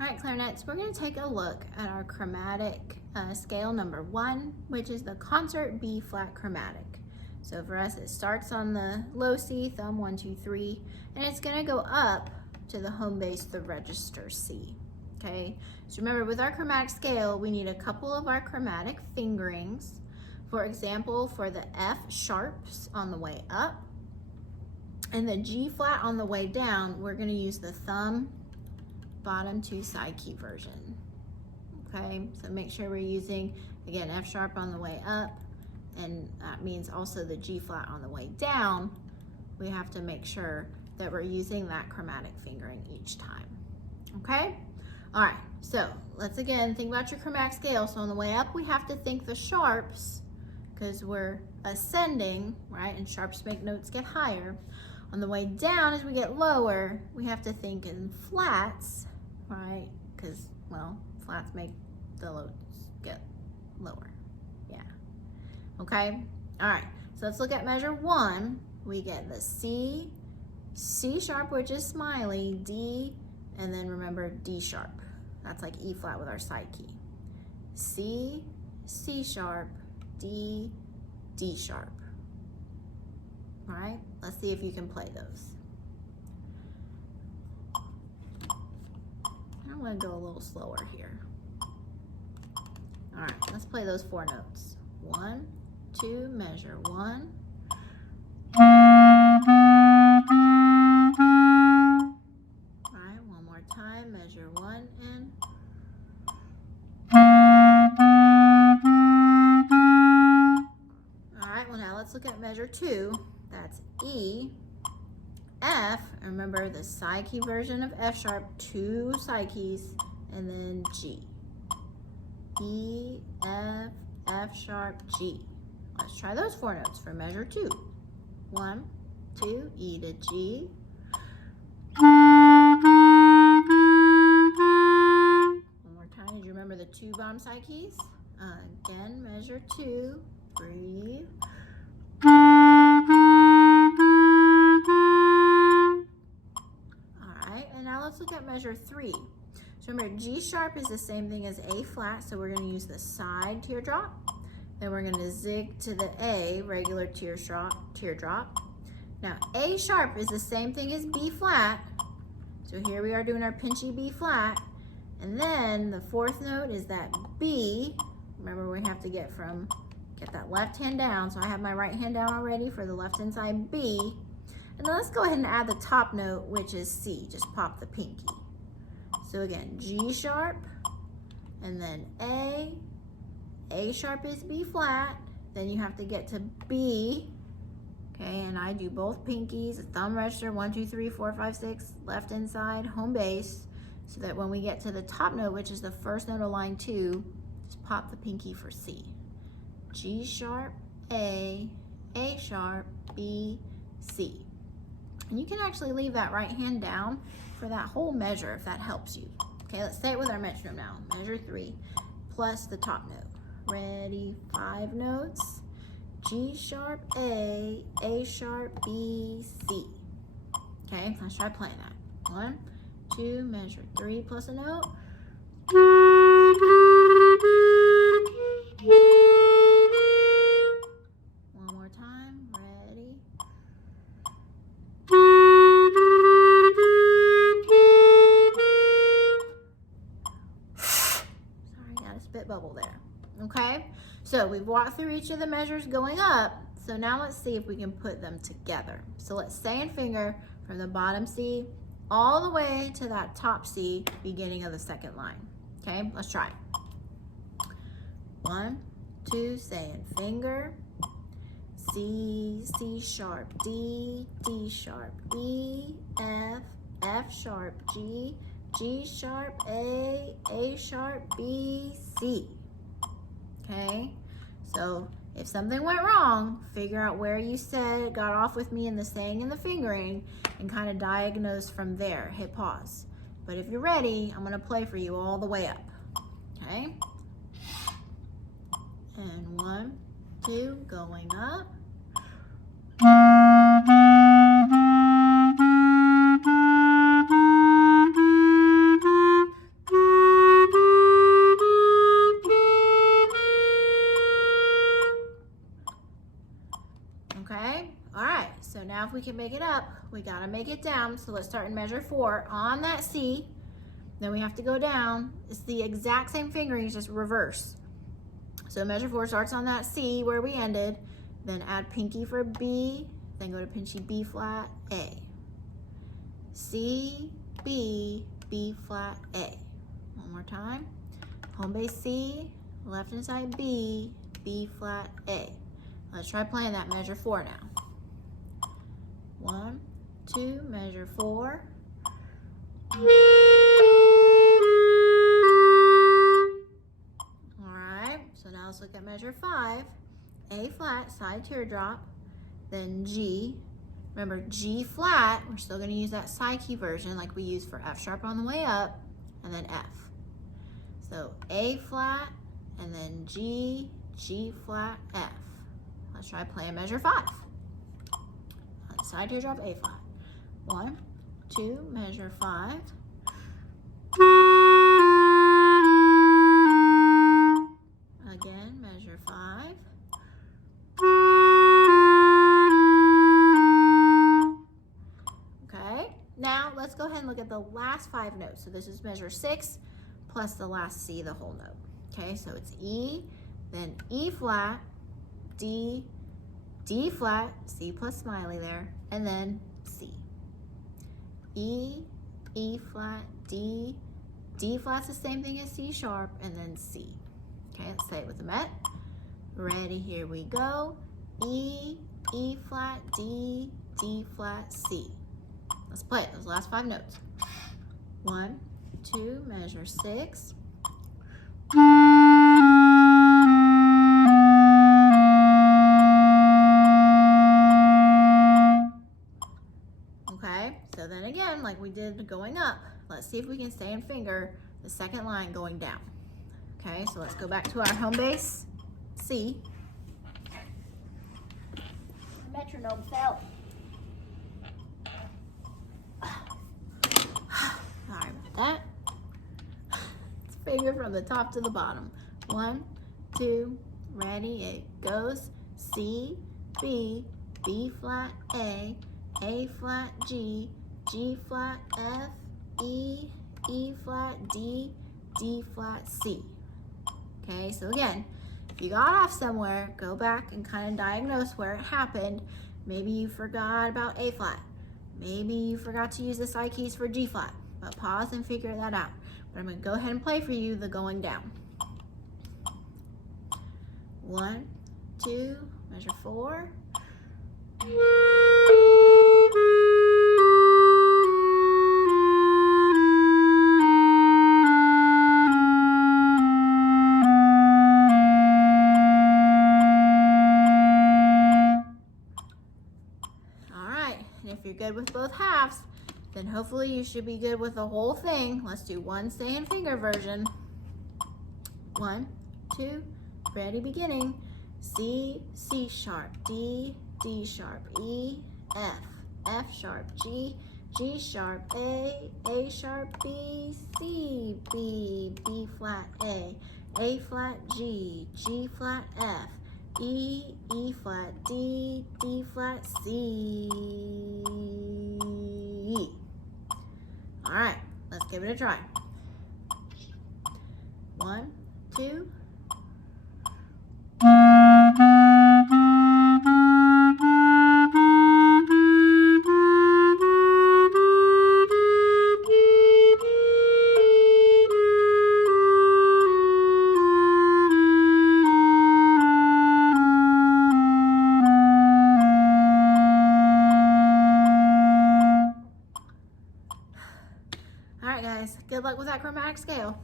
All right, clarinets, we're going to take a look at our chromatic scale number 1, which is the concert B flat chromatic. So for us, it starts on the low C, thumb 1, 2, 3, and it's going to go up to the home bass, the register C. Okay, so remember with our chromatic scale, we need a couple of our chromatic fingerings. For example, for the F sharps on the way up and the G flat on the way down, we're going to use the thumb bottom 2 side key version. Okay, so make sure we're using, again, F sharp on the way up, and that means also the G flat on the way down. We have to make sure that we're using that chromatic fingering each time. Okay, all right, so let's again think about your chromatic scale. So on the way up, we have to think the sharps because we're ascending, right? And sharps make notes get higher. On the way down, as we get lower, we have to think in flats, right? Because, well, flats make the notes get lower. Yeah. Okay? All right. So let's look at measure 1. We get the C, C sharp, which is smiley, D, and then remember D sharp. That's like E flat with our side key. C, C sharp, D, D sharp. All right, let's see if you can play those. I'm gonna go a little slower here. All right, let's play those 4 notes. 1, 2, measure 1. All right, one more time, measure 1 and. All right, well now let's look at measure 2. That's E, F, remember the side key version of F sharp, 2 side keys, and then G. E, F, F sharp, G. Let's try those 4 notes for measure 2. 1, 2, E to G. One more time, did you remember the 2 bottom side keys? Again, measure 2, breathe. Let's look at measure 3. So remember, G sharp is the same thing as A flat, so we're going to use the side teardrop. Then we're going to zig to the A, regular teardrop. Now, A sharp is the same thing as B flat. So here we are doing our pinchy B flat. And then the 4th note is that B. Remember, we have to get that left hand down. So I have my right hand down already for the left hand side B. And then let's go ahead and add the top note, which is C. Just pop the pinky. So again, G sharp, and then A. A sharp is B flat. Then you have to get to B. Okay, and I do both pinkies, thumb register, 1, 2, 3, 4, 5, 6, left inside, home bass, so that when we get to the top note, which is the first note of line 2, just pop the pinky for C. G sharp, A sharp, B, C. And you can actually leave that right hand down for that whole measure if that helps you. Okay, let's say it with our metronome now. Measure 3 plus the top note. Ready? 5 notes. G sharp, A sharp, B, C. Okay, let's try playing that. 1, 2, measure 3 plus a note. One more time. Ready? Spit bubble there. Okay, so we've walked through each of the measures going up, so now let's see if we can put them together. So let's say and finger from the bottom C all the way to that top C, beginning of the 2nd line. Okay, let's try. 1, 2, say and finger. C, C sharp, D, D sharp, E, F sharp, G, G sharp, A sharp, B, C. Okay, so if something went wrong, figure out where you said got off with me in the saying and the fingering and kind of diagnose from there. Hit pause. But if you're ready, I'm going to play for you all the way up. Okay, and 1, 2, going up. make it up, we gotta make it down. So let's start in measure 4 on that C. Then we have to go down. It's the exact same fingering, just reverse. So measure 4 starts on that C where we ended, then add pinky for B, then go to pinchy B flat, A. C, B, B flat, A. One more time. Home base C, left hand side B, B flat, A. Let's try playing that measure 4 now. 1, 2, measure 4. Alright, so now let's look at measure 5. A flat, side teardrop, then G. Remember, G flat, we're still going to use that side key version like we used for F sharp on the way up, and then F. So A flat, and then G, G flat, F. Let's try playing measure 5. Side teardrop, A flat. 1, 2, measure 5. Again, measure 5. Okay, now let's go ahead and look at the last 5 notes. So this is measure 6 plus the last C, the whole note. Okay, so it's E, then E flat, D, D flat, C plus smiley there, and then C. E, E flat, D, D flat's the same thing as C sharp, and then C. Okay, let's say it with the Met. Ready, here we go. E, E flat, D, D flat, C. Let's play it, those last 5 notes. 1, 2, measure 6. Okay, so then again, like we did going up, let's see if we can stay in finger the second line going down. Okay, so let's go back to our home base, C. The metronome fell. Sorry about that. It's finger from the top to the bottom. 1, 2, ready, it goes. C, B, B flat, A flat, G, G flat, F, E, E flat, D, D flat, C. Okay, so again, if you got off somewhere, go back and kind of diagnose where it happened. Maybe you forgot about A flat. Maybe you forgot to use the side keys for G flat, but pause and figure that out. But I'm gonna go ahead and play for you the going down. 1, 2, measure 4. If you're good with both halves, then hopefully you should be good with the whole thing. Let's do one stay in finger version. 1, 2, ready, beginning. C, C sharp, D, D sharp, E, F, F sharp, G, G sharp, A sharp, B, C, B, B flat, A flat, G, G flat, F, E, E flat, D, D flat, C. All right, let's give it a try. 1, 2. All right, guys, good luck with that chromatic scale.